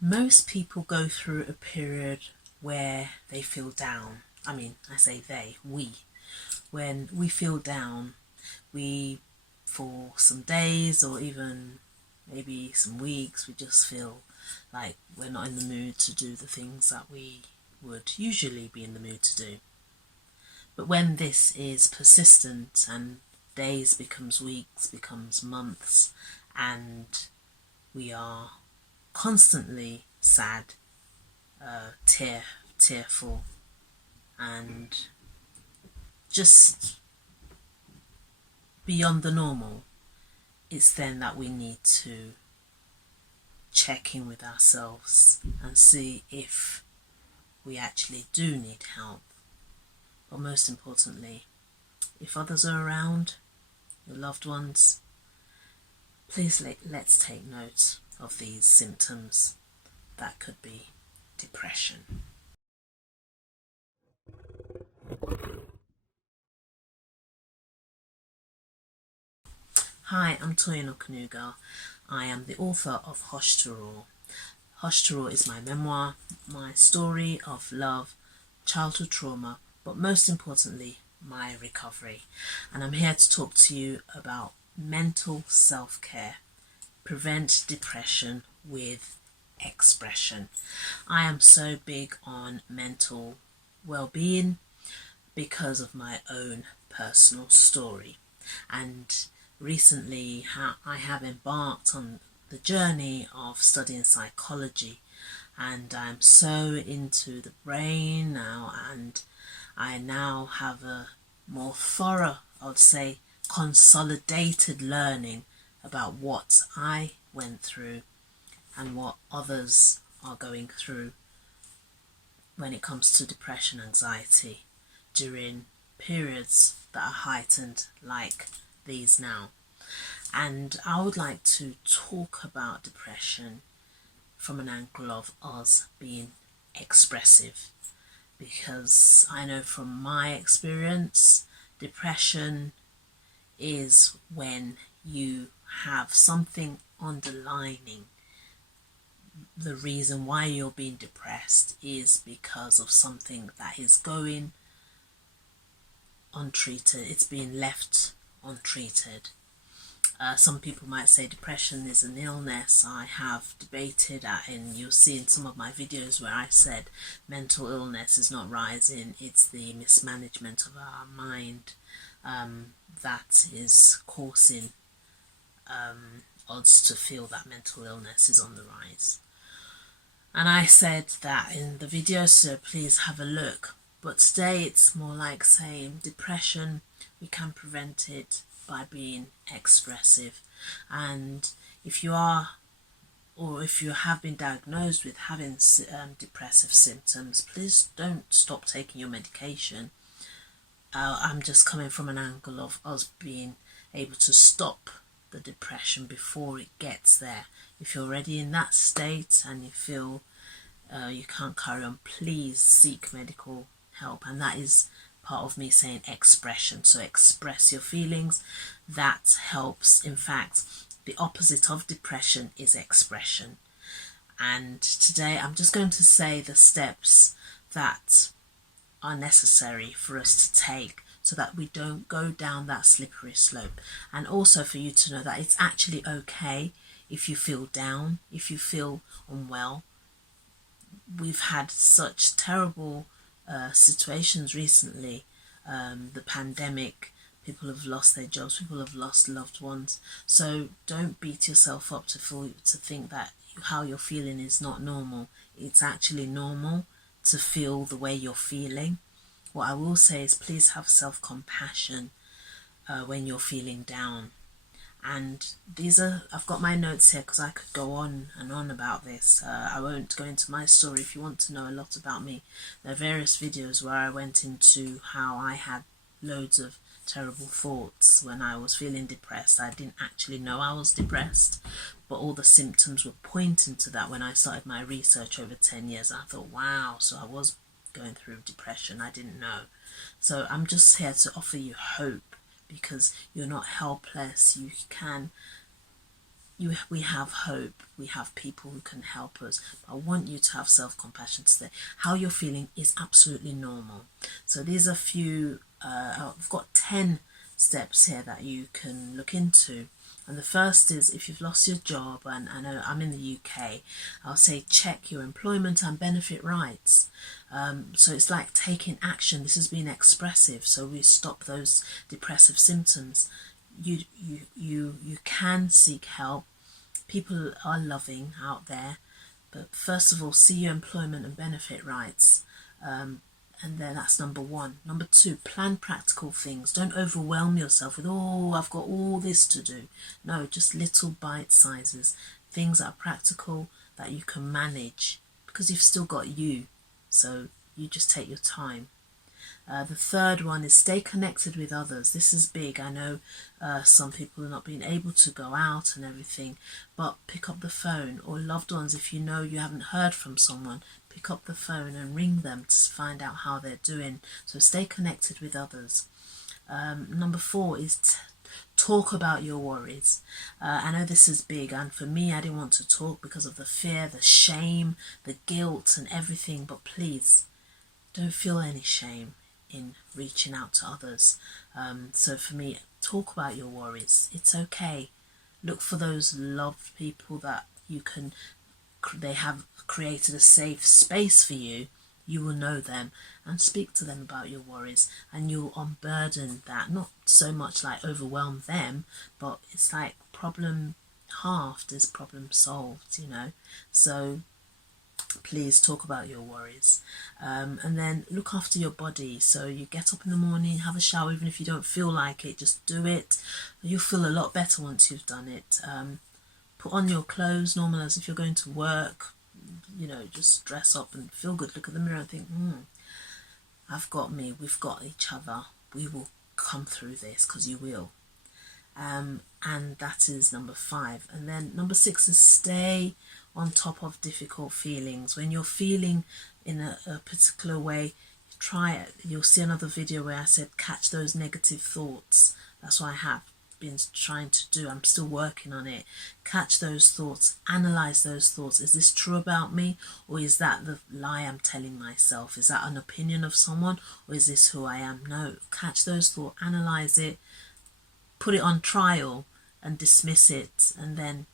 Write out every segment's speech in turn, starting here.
Most people go through a period where they feel down. I say we. When we feel down, we, for some days or even maybe some weeks, we just feel like we're not in the mood to do the things that we would usually be in the mood to do. But when this is persistent and days becomes weeks, becomes months, and we are constantly sad, tearful, and just beyond the normal, it's then that we need to check in with ourselves and see if we actually do need help. But most importantly, if others are around, your loved ones, please let's take note of these symptoms that could be depression. Hi, I'm Toyin Okanuga. I am the author of Hush to Roar. Hush to Roar is my memoir, my story of love, childhood trauma, but most importantly, my recovery. And I'm here to talk to you about mental self-care. Prevent depression with expression. I am so big on mental well-being because of my own personal story. And recently I have embarked on the journey of studying psychology, and I'm so into the brain now, and I now have a more thorough, I would say, consolidated learning about what I went through and what others are going through when it comes to depression, anxiety during periods that are heightened like these now. And I would like to talk about depression from an angle of us being expressive, because I know from my experience, depression is when you have something underlining. The reason why you're being depressed is because of something that is going untreated, it's being left untreated. Some people might say depression is an illness. I have debated that, and you'll see in some of my videos where I said mental illness is not rising, it's the mismanagement of our mind that is causing us to feel that mental illness is on the rise. And I said that in the video, so please have a look. But today it's more like saying depression, we can prevent it by being expressive. And if you are, or if you have been diagnosed with having depressive symptoms, please don't stop taking your medication. I'm just coming from an angle of us being able to stop the depression before it gets there. If you're already in that state and you feel you can't carry on, please seek medical help. And that is part of me saying expression. So express your feelings. That helps. In fact, the opposite of depression is expression. And today I'm just going to say the steps that are necessary for us to take so that we don't go down that slippery slope. And also for you to know that it's actually okay if you feel down, if you feel unwell. We've had such terrible situations recently, the pandemic, people have lost their jobs, people have lost loved ones. So don't beat yourself up to think that how you're feeling is not normal. It's actually normal to feel the way you're feeling. What I will say is please have self-compassion when you're feeling down. And I've got my notes here because I could go on and on about this. I won't go into my story. If you want to know a lot about me, there are various videos where I went into how I had loads of terrible thoughts when I was feeling depressed. I didn't actually know I was depressed, but all the symptoms were pointing to that when I started my research over 10 years. I thought, wow, so I was going through depression. I didn't know. So I'm just here to offer you hope, because you're not helpless. You can we have hope, we have people who can help us. But I want you to have self-compassion today. How you're feeling is absolutely normal. So these are a few, I've got 10 steps here that you can look into. And the first is, if you've lost your job, and I know I'm in the UK, I'll say check your employment and benefit rights. So it's like taking action. This is being expressive, so we stop those depressive symptoms. You can seek help. People are loving out there, but first of all, see your employment and benefit rights. And then that's number one. Number two, plan practical things. Don't overwhelm yourself with, oh, I've got all this to do. No, just little bite sizes, things that are practical that you can manage, because you've still got you. So you just take your time. The third one is stay connected with others. This is big. I know some people are not being able to go out and everything, but pick up the phone, or loved ones, if you know you haven't heard from someone, pick up the phone and ring them to find out how they're doing. So stay connected with others. Number four is talk about your worries. I know this is big, and for me, I didn't want to talk because of the fear, the shame, the guilt and everything, but please don't feel any shame in reaching out to others. So for me, talk about your worries. It's okay. Look for those loved people that you can, they have created a safe space for you. You will know them and speak to them about your worries, and you'll unburden that. Not so much like overwhelm them, but it's like problem halved is problem solved, you know. So please talk about your worries. And then look after your body. So you get up in the morning, have a shower, even if you don't feel like it, just do it. You'll feel a lot better once you've done it. Put on your clothes normal as if you're going to work. You know, just dress up and feel good. Look at the mirror and think, I've got me, we've got each other, we will come through this, because you will. And that is number 5. And then number 6 is stay on top of difficult feelings. When you're feeling in a particular way, try it. You'll see another video where I said catch those negative thoughts. That's what I have been trying to do. I'm still working on it. Catch those thoughts, analyze those thoughts. Is this true about me, or is that the lie I'm telling myself? Is that an opinion of someone, or is this who I am? No, catch those thoughts, analyze it, put it on trial and dismiss it, and then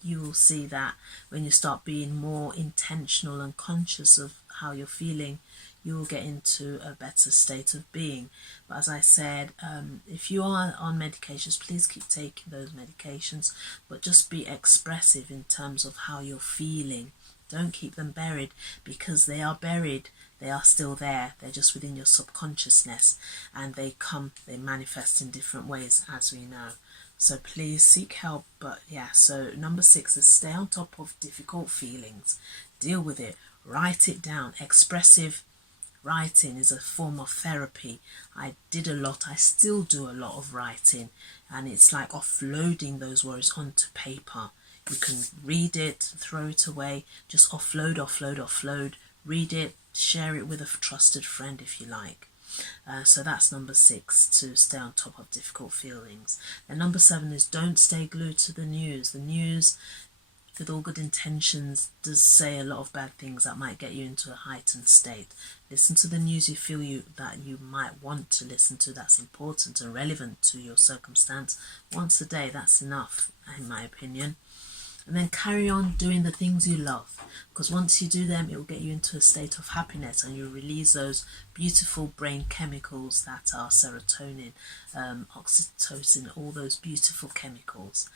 you will see that when you start being more intentional and conscious of how you're feeling, you will get into a better state of being. But as I said, if you are on medications, please keep taking those medications, but just be expressive in terms of how you're feeling. Don't keep them buried, because they are buried. They are still there. They're just within your subconsciousness, and they manifest in different ways, as we know. So please seek help. But yeah, so number 6 is stay on top of difficult feelings. Deal with it. Write it down. Expressive writing is a form of therapy. I did a lot. I still do a lot of writing, and it's like offloading those worries onto paper. You can read it, throw it away, just offload. Read it, share it with a trusted friend if you like. So that's number 6, to stay on top of difficult feelings. And number 7 is don't stay glued to the news. The news, with all good intentions, does say a lot of bad things that might get you into a heightened state. Listen to the news you feel that you might want to listen to, that's important and relevant to your circumstance. Once a day, that's enough, in my opinion. And then carry on doing the things you love, because once you do them, it will get you into a state of happiness, and you'll release those beautiful brain chemicals that are serotonin, oxytocin, all those beautiful chemicals.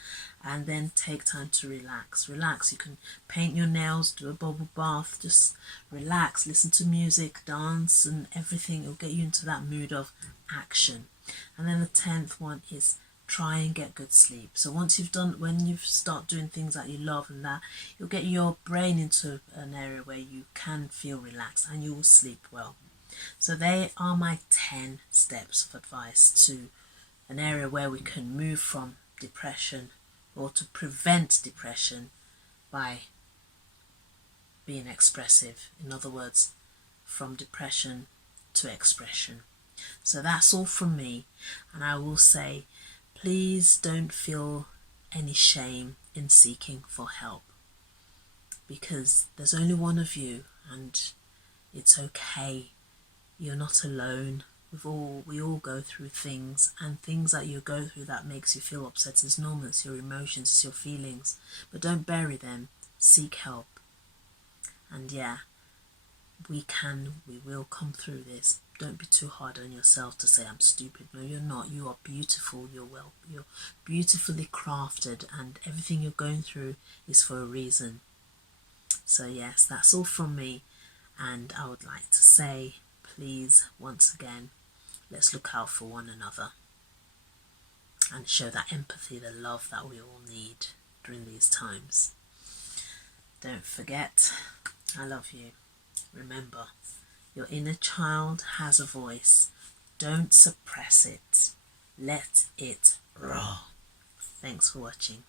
And then take time to relax. You can paint your nails, do a bubble bath, just relax, listen to music, dance and everything. It will get you into that mood of action. And then the 10th one is try and get good sleep. So when you start doing things that you love, and that, you'll get your brain into an area where you can feel relaxed and you will sleep well. So they are my 10 steps of advice to an area where we can move from depression, or to prevent depression, by being expressive. In other words, from depression to expression. So that's all from me, and I will say, please don't feel any shame in seeking for help, because there's only one of you, and it's okay. You're not alone. We all go through things, and things that you go through that makes you feel upset is normal. It's your emotions, it's your feelings, but don't bury them. Seek help. And yeah, we will come through this. Don't be too hard on yourself to say I'm stupid. No, you're not. You are beautiful. You're beautifully crafted, and everything you're going through is for a reason. So yes, that's all from me, and I would like to say, please, once again, let's look out for one another and show that empathy, the love that we all need during these times. Don't forget, I love you. Remember, your inner child has a voice. Don't suppress it. Let it roar. Thanks for watching.